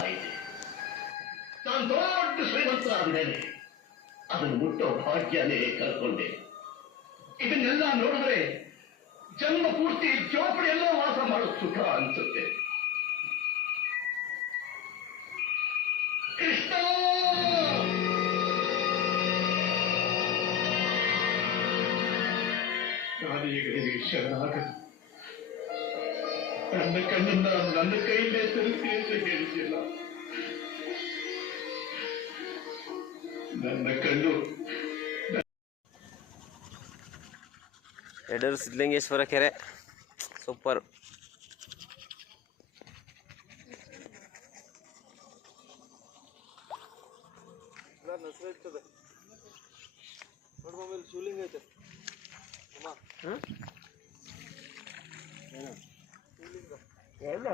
ಆಯಿತು. ನಾನು ದೊಡ್ಡ ಶ್ರೀಮಂತರಾದ ಮೇಲೆ ಅದನ್ನು ಮುಟ್ಟೋ ಭಾಗ್ಯನೇ ಕಳ್ಕೊಂಡೆ. ಇದನ್ನೆಲ್ಲ ನೋಡಿದ್ರೆ ಜನ್ಮ ಪೂರ್ತಿ ಜೋಪಡಿ ಎಲ್ಲ ವಾಸ ಮಾಡೋ ಸುಖ ಅನ್ಸುತ್ತೆ. ಕೃಷ್ಣ ನಾನೀಗ ಶರಣಾಗದು. ನನ್ನ ಕಣ್ಣನ್ನ ನನ್ನ ಕೈಲೇ ತರಿಸಿ ಅಂತ ಹೇಳಿಸಿಲ್ಲ. ನನ್ನ ಕಣ್ಣು ಯಡೂರು ಸಿದ್ಧಲಿಂಗೇಶ್ವರ ಕೆರೆ ಸೂಪರ್. ನೋಡಿ ಶಿವಲಿಂಗ ಐತೆ ಶಿವಲಿಂಗ ಎಲ್ಲ